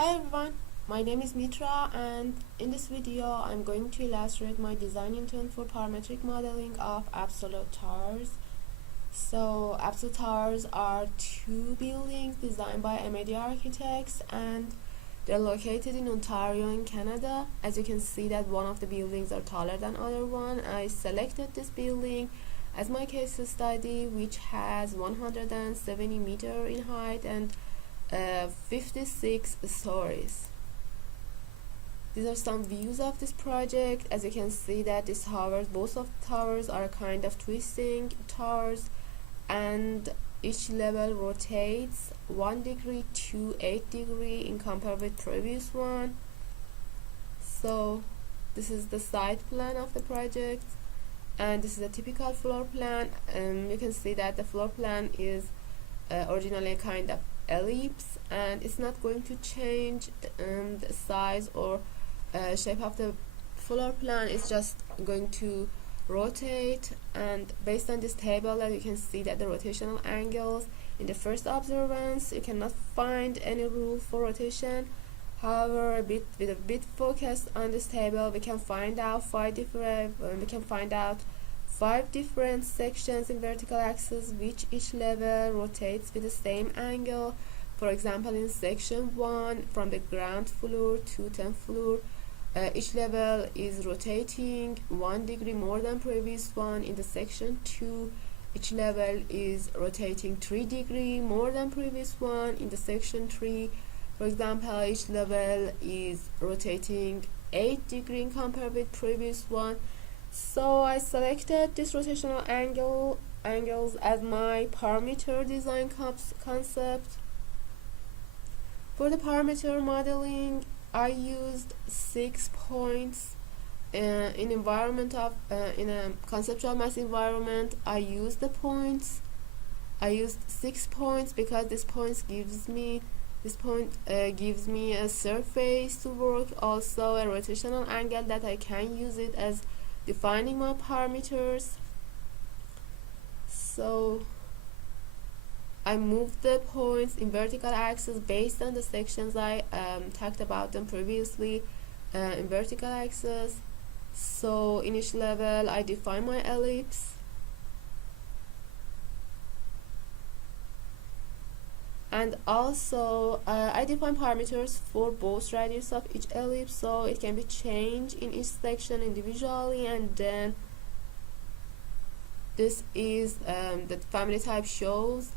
Hi everyone, my name is Mitra, and in this video I'm going to illustrate my design intent for parametric modeling of absolute towers. So absolute towers are two buildings designed by MAD architects, and they're located in Ontario in Canada. As you can see that one of the buildings are taller than other one. I selected this building as my case study, which has 170 meter in height and 56 stories. These are some views of this project. As you can see that these towers, both of the towers are kind of twisting towers, and each level rotates 1 degree to 8 degree in compared with previous one. So this is the site plan of the project, and this is a typical floor plan. You can see that the floor plan is originally kind of ellipse, and it's not going to change the size or shape of the floor plan. It's just going to rotate, and based on this table that you can see that the rotational angles in the first observance you cannot find any rule for rotation. However, with a bit focus on this table, we can find out five different sections in vertical axis, which each level rotates with the same angle. For example, in section 1, from the ground floor to 10th floor, each level is rotating 1 degree more than previous one. In the section 2, each level is rotating 3 degree more than previous one. In the section 3, for example, each level is rotating 8 degree compared with previous one. So I selected this rotational angles as my parameter design concept. For the parameter modeling, I used 6 points in a conceptual mass environment. I used 6 points because this point gives me a surface to work, also a rotational angle that I can use it as defining my parameters. So I moved the points in vertical axis based on the sections I talked about them previously in vertical axis. So in each level I define my ellipse, and also I define parameters for both radius of each ellipse, so it can be changed in each section individually. And then this is the family type shows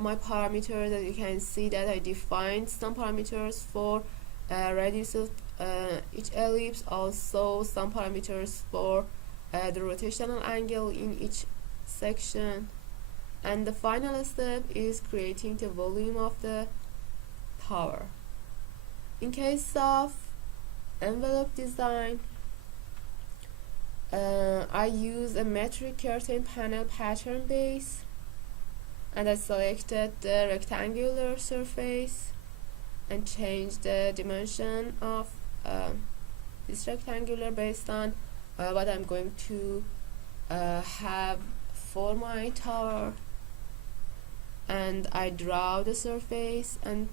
my parameters. That you can see that I defined some parameters for radius of each ellipse, also some parameters for the rotational angle in each section. And the final step is creating the volume of the tower. In case of envelope design, I use a metric curtain panel pattern base, and I selected the rectangular surface and changed the dimension of this rectangular based on what I'm going to have for my tower. And I draw the surface, and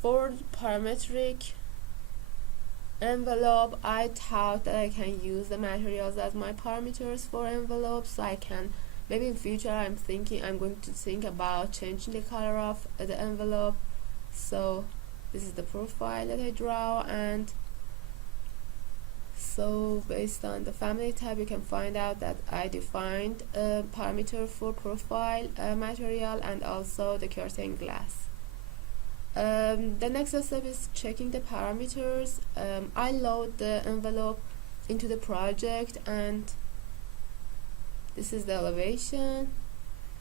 for parametric envelope, I thought that I can use the materials as my parameters for envelopes. So I can, maybe in future I'm going to think about changing the color of the envelope. So this is the profile that I draw, and so based on the family type you can find out that I defined a parameter for profile material and also the curtain glass. The next step is checking the parameters. I load the envelope into the project, and this is the elevation.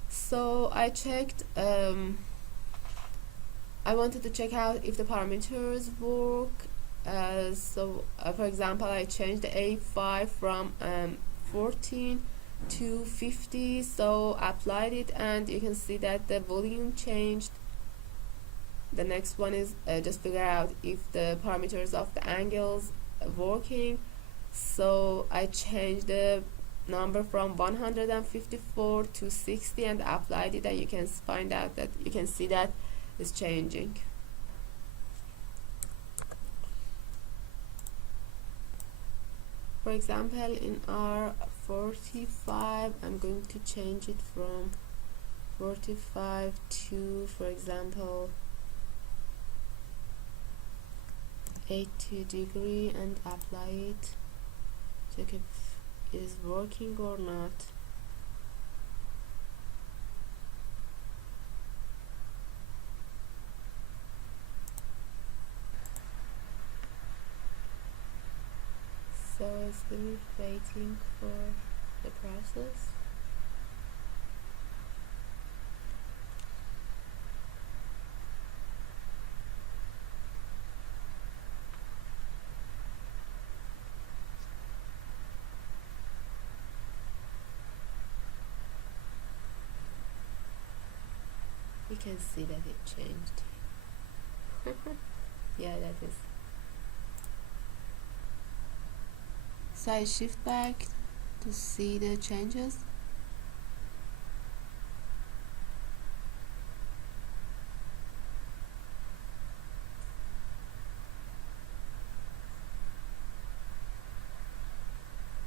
So I checked, I wanted to check out if the parameters work. For example, I changed the A5 from 14 to 50, so applied it, and you can see that the volume changed. The next one is just figure out if the parameters of the angles are working. So I changed the number from 154 to 60 and applied it, and you can find out that you can see that it's changing. For example, in R45 I'm going to change it from 45 to, for example, 80 degree, and apply it. Check if it is working or not. So it's still waiting for the process. You can see that it changed. Yeah, that is. So I shift back to see the changes.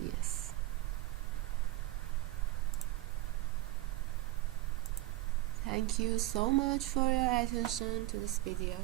Yes. Thank you so much for your attention to this video.